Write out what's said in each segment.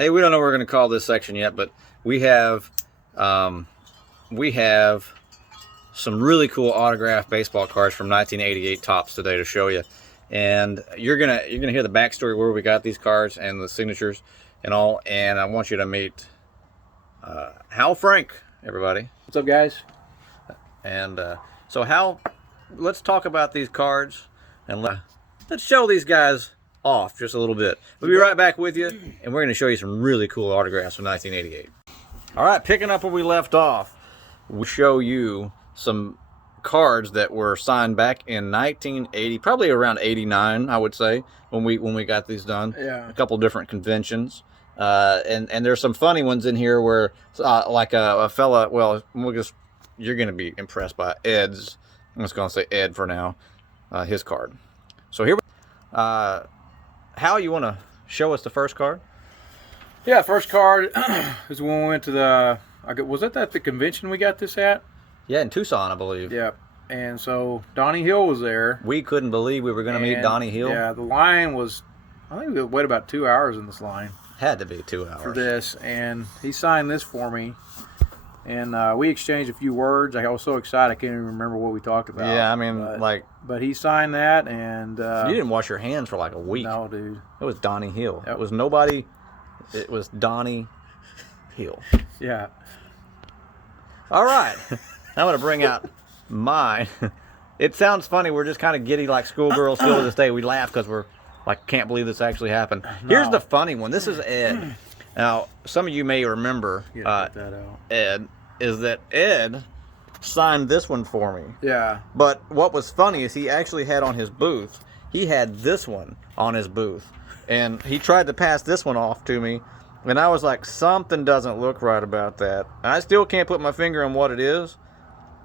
Hey, we don't know what we're going to call this section yet, but we have some really cool autographed baseball cards from 1988 Topps today to show you, and you're gonna hear the backstory where we got these cards and the signatures and all. And I want you to meet Hal Frank, everybody. What's up, guys? And so Hal, let's talk about these cards and let's show these guys off just a little bit. We'll be right back with you, and we're going to show you some really cool autographs from 1988. All right, picking up where we left off, we show you some cards that were signed back in 1980, probably around 89, I would say, when we got these done. Yeah. A couple different conventions. And there's some funny ones in here where, like a fella, well, you're going to be impressed by Ed's, I'm just going to say Ed for now, his card. So here Hal, you want to show us the first card? Yeah, first card is when we went to was that at the convention we got this at? Yeah, in Tucson, I believe. Yeah, and so Donnie Hill was there. We couldn't believe we were going to meet Donnie Hill. Yeah, the line was, I think we waited about 2 hours in this line. Had to be 2 hours. For this, and he signed this for me. And we exchanged a few words. I was so excited I can't even remember what we talked about. Yeah, I mean, but he signed that, and you didn't wash your hands for like a week. No, dude. It was Donnie Hill. Yep. It was nobody. It was Donnie Hill. Yeah. All right. I'm going to bring out mine. It sounds funny. We're just kind of giddy like schoolgirls still to this day. We laugh because we're like, can't believe this actually happened. No. Here's the funny one. This is Ed. Now, some of you may remember Ed, is that Ed signed this one for me. Yeah. But what was funny is he actually had on his booth, he had this one on his booth. And he tried to pass this one off to me. And I was like, something doesn't look right about that. I still can't put my finger on what it is.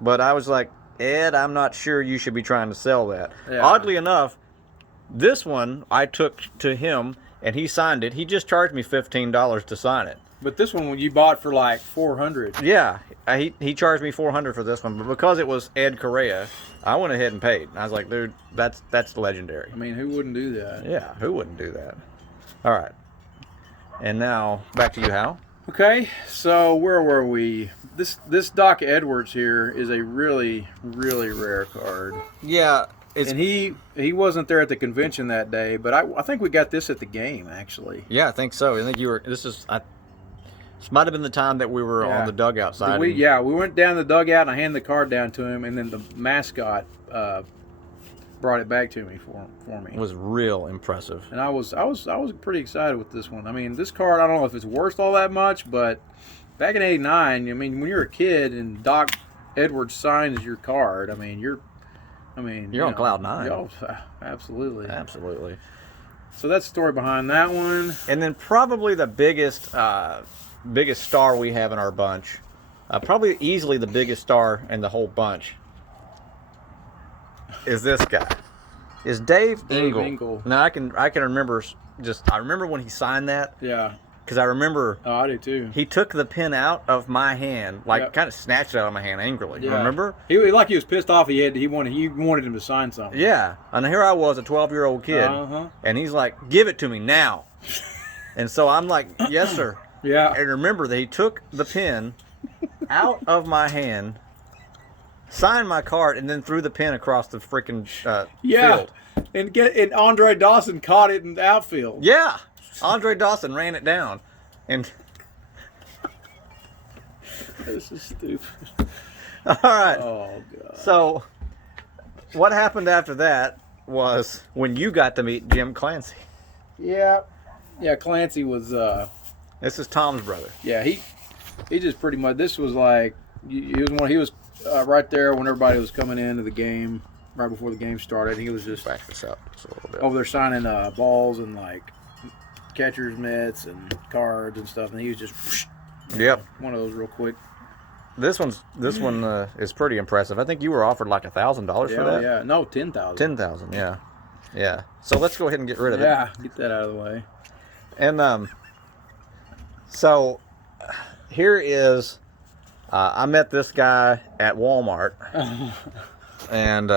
But I was like, Ed, I'm not sure you should be trying to sell that. Yeah. Oddly enough, this one I took to him, and he signed it. He just charged me $15 to sign it. But this one you bought for like $400. Yeah, he charged me $400 for this one, but because it was Ed Correa, I went ahead and paid. I was like, dude, that's legendary. I mean, who wouldn't do that? Yeah, who wouldn't do that? All right, and now back to you, Hal. Okay, so where were we? This Doc Edwards here is a really, really rare card. Yeah. And he wasn't there at the convention that day, but I think we got this at the game, actually. Yeah, I think so. I think you were. This might have been the time that we were on the dugout side. We went down the dugout, and I handed the card down to him, and then the mascot brought it back to me for me. It was real impressive. And I was pretty excited with this one. I mean, this card, I don't know if it's worth all that much, but back in '89, I mean, when you're a kid and Doc Edwards signs your card, you're on cloud nine. Oh, absolutely. Absolutely. So that's the story behind that one. And then probably the biggest star we have in our bunch, probably easily the biggest star in the whole bunch, is this guy. Is Dave Engel. Now I can remember I remember when he signed that. Yeah. Because I remember. Oh, I do too. He took the pen out of my hand, kind of snatched it out of my hand angrily. Yeah. Remember? He was pissed off. He wanted him to sign something. Yeah, and here I was, a 12-year-old kid, and he's like, "Give it to me now." And so I'm like, "Yes, sir." Yeah. And remember that he took the pen out of my hand, signed my card, and then threw the pen across the freaking field. And Andre Dawson caught it in the outfield. Yeah. Andre Dawson ran it down, and this is stupid. All right. Oh God. So, what happened after that was when you got to meet Jim Clancy. Yeah, Clancy was. This is Tom's brother. Yeah, he just pretty much. This was like he was right there when everybody was coming into the game, right before the game started. He was just back this up just a little bit over there signing balls and like catcher's mitts and cards and stuff, and he was just one of those real quick. This one is pretty impressive. I think you were offered like $1,000 for that. Yeah, no, 10,000. 10,000, yeah. So let's go ahead and get rid of it. Yeah, get that out of the way. And so here is I met this guy at Walmart, and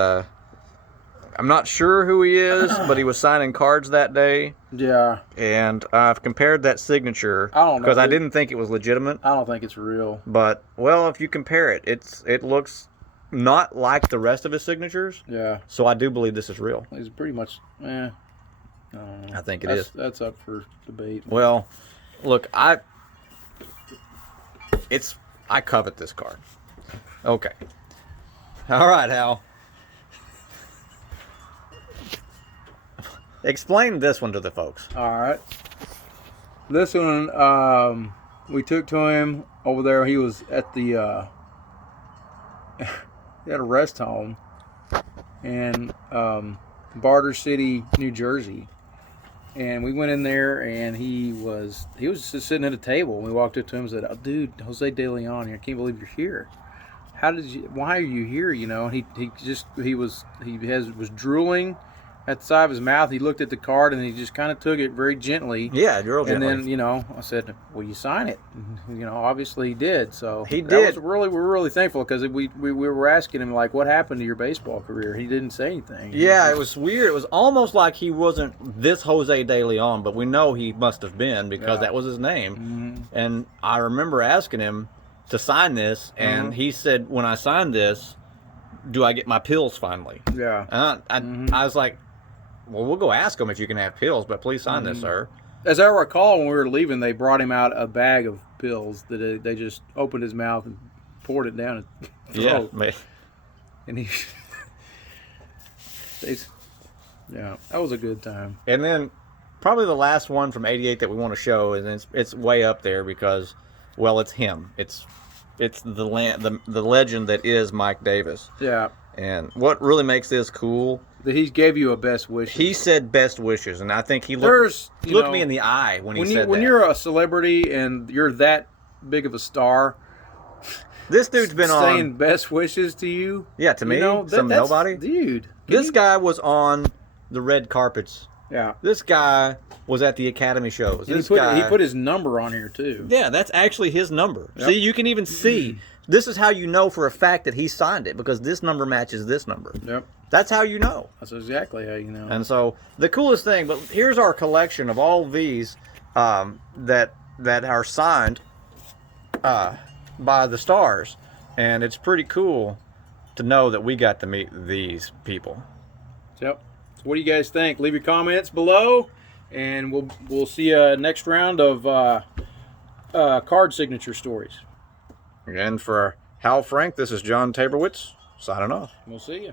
I'm not sure who he is, but he was signing cards that day. Yeah. And I've compared that signature I don't know. because I didn't think it was legitimate. I don't think it's real. But, well, if you compare it, it looks not like the rest of his signatures. Yeah. So I do believe this is real. He's pretty much, I don't know. I think it is. That's up for debate. Well, look, I covet this card. Okay. All right, Hal. Explain this one to the folks. All right. This one, we took to him over there. He was at the he had a rest home in Barter City, New Jersey. And we went in there, and he was just sitting at a table. And we walked up to him and said, "Oh, dude, Jose De Leon, I can't believe you're here. Why are you here?" You know, and he was drooling at the side of his mouth. He looked at the card, and he just kind of took it very gently. Yeah, real gently. And then, you know, I said, "Will you sign it?" And, you know, obviously he did. So he did. We're really thankful because we were asking him, like, what happened to your baseball career? He didn't say anything. Yeah, it was weird. It was almost like he wasn't this Jose De Leon, but we know he must have been because that was his name. Mm-hmm. And I remember asking him to sign this, and he said, "When I sign this, do I get my pills finally?" Yeah. And I was like, "Well, we'll go ask him if you can have pills, but please sign this, sir." As I recall, when we were leaving, they brought him out a bag of pills that they just opened his mouth and poured it down his throat. Yeah. And yeah, that was a good time. And then probably the last one from '88 that we want to show, and it's way up there because, well, it's him. It's the legend that is Mike Davis. Yeah. And what really makes this cool, that he gave you a best wish. he said best wishes, and I think he looked me in the eye when he said that. When you're a celebrity and you're that big of a star, this dude's been saying best wishes to you. Yeah, to me, you know, some nobody. Dude. This guy was on the red carpets. Yeah. This guy was at the Academy shows. And he put his number on here too. Yeah, that's actually his number. Yep. See, you can even see. This is how you know for a fact that he signed it, because this number matches this number. Yep. That's how you know. That's exactly how you know. And so the coolest thing, but here's our collection of all these that are signed by the Stars, and it's pretty cool to know that we got to meet these people. Yep. So what do you guys think? Leave your comments below, and we'll see you next round of card signature stories. And for Hal Frank, this is John Taberwitz signing off. We'll see you.